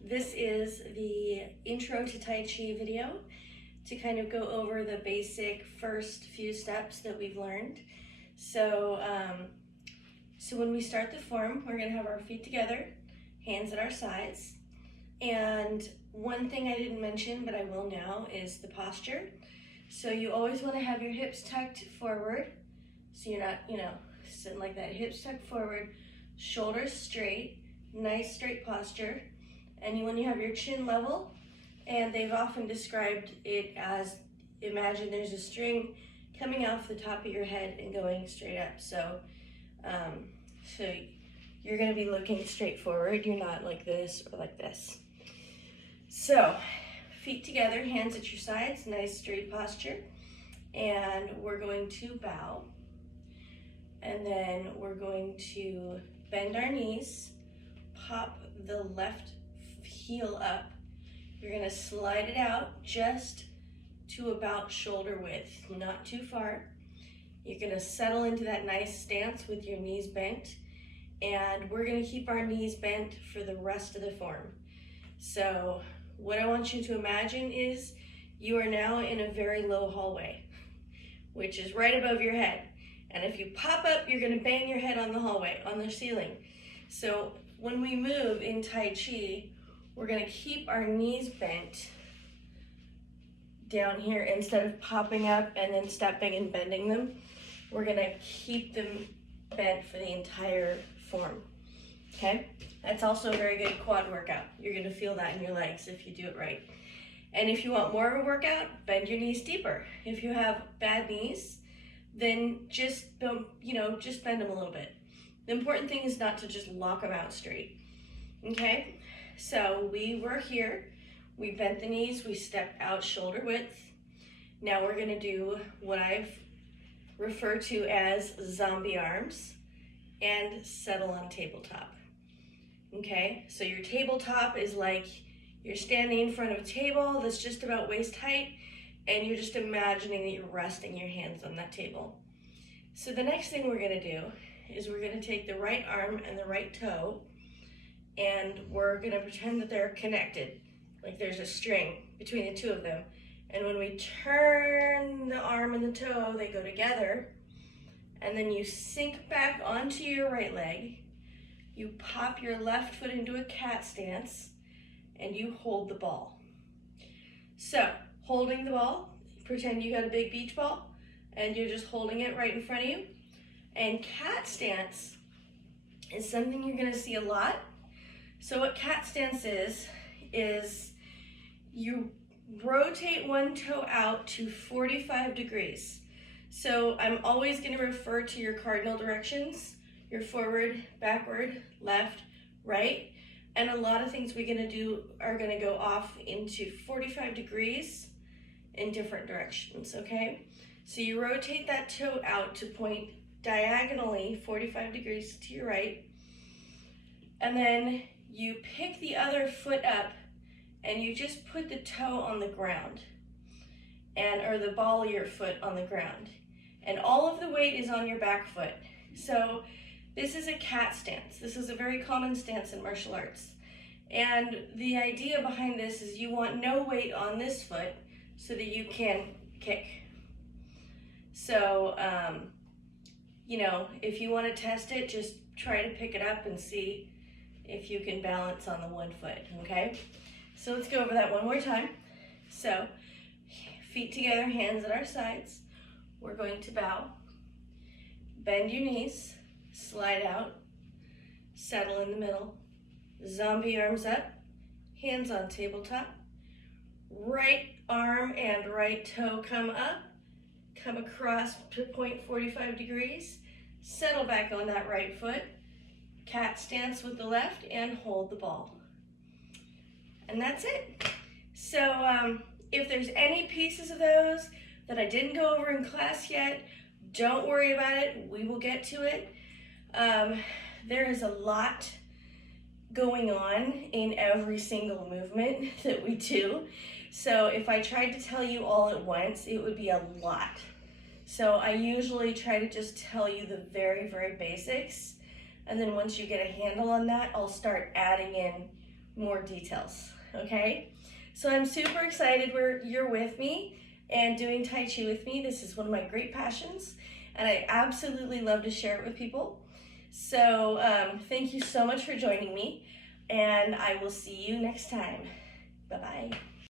This is the intro to Tai Chi video to kind of go over the basic first few steps that we've learned. So when we start the form, we're gonna have our feet together, hands at our sides. And one thing I didn't mention, but I will now, is the posture. So you always wanna have your hips tucked forward. So you're not, sitting like that. Hips tucked forward, shoulders straight, nice straight posture. And when you have your chin level, and they've often described it as, imagine there's a string coming off the top of your head and going straight up. So you're gonna be looking straight forward. You're not like this or like this. So feet together, hands at your sides, nice straight posture. And we're going to bow. And then we're going to bend our knees, pop the left heel up. You're gonna slide it out just to about shoulder width, not too far. You're gonna settle into that nice stance with your knees bent, and we're gonna keep our knees bent for the rest of the form. So what I want you to imagine is you are now in a very low hallway, which is right above your head. And if you pop up, you're gonna bang your head on the hallway, on the ceiling. So when we move in Tai Chi, we're gonna keep our knees bent down here instead of popping up and then stepping and bending them. We're gonna keep them bent for the entire form, okay? That's also a very good quad workout. You're gonna feel that in your legs if you do it right. And if you want more of a workout, bend your knees deeper. If you have bad knees, then just bend them a little bit. The important thing is not to just lock them out straight, okay? So we were here, we bent the knees, we stepped out shoulder width. Now we're gonna do what I've referred to as zombie arms and settle on tabletop, okay? So your tabletop is like you're standing in front of a table that's just about waist height, and you're just imagining that you're resting your hands on that table. So the next thing we're gonna do is we're gonna take the right arm and the right toe, and we're gonna pretend that they're connected, like there's a string between the two of them. And when we turn the arm and the toe, they go together, and then you sink back onto your right leg, you pop your left foot into a cat stance, and you hold the ball. So, holding the ball, pretend you got a big beach ball, and you're just holding it right in front of you. And cat stance is something you're gonna see a lot. So what cat stance is you rotate one toe out to 45 degrees. So I'm always gonna refer to your cardinal directions, your forward, backward, left, right. And a lot of things we're gonna do are gonna go off into 45 degrees in different directions, okay? So you rotate that toe out to point diagonally 45 degrees to your right, and then you pick the other foot up and you just put the toe on the ground, or the ball of your foot on the ground. And all of the weight is on your back foot. So this is a cat stance. This is a very common stance in martial arts. And the idea behind this is you want no weight on this foot so that you can kick. So, if you want to test it, just try to pick it up and see if you can balance on the one foot, okay? So let's go over that one more time. So, feet together, hands at our sides. We're going to bow. Bend your knees, slide out, settle in the middle. Zombie arms up, hands on tabletop. Right arm and right toe come up, come across to point 45 degrees, settle back on that right foot, cat stance with the left, and hold the ball. And that's it. So if there's any pieces of those that I didn't go over in class yet, don't worry about it, we will get to it. There is a lot going on in every single movement that we do. So if I tried to tell you all at once, it would be a lot. So I usually try to just tell you the very, very basics. And then once you get a handle on that, I'll start adding in more details, okay? So I'm super excited you're with me and doing Tai Chi with me. This is one of my great passions, and I absolutely love to share it with people. So thank you so much for joining me, and I will see you next time. Bye-bye.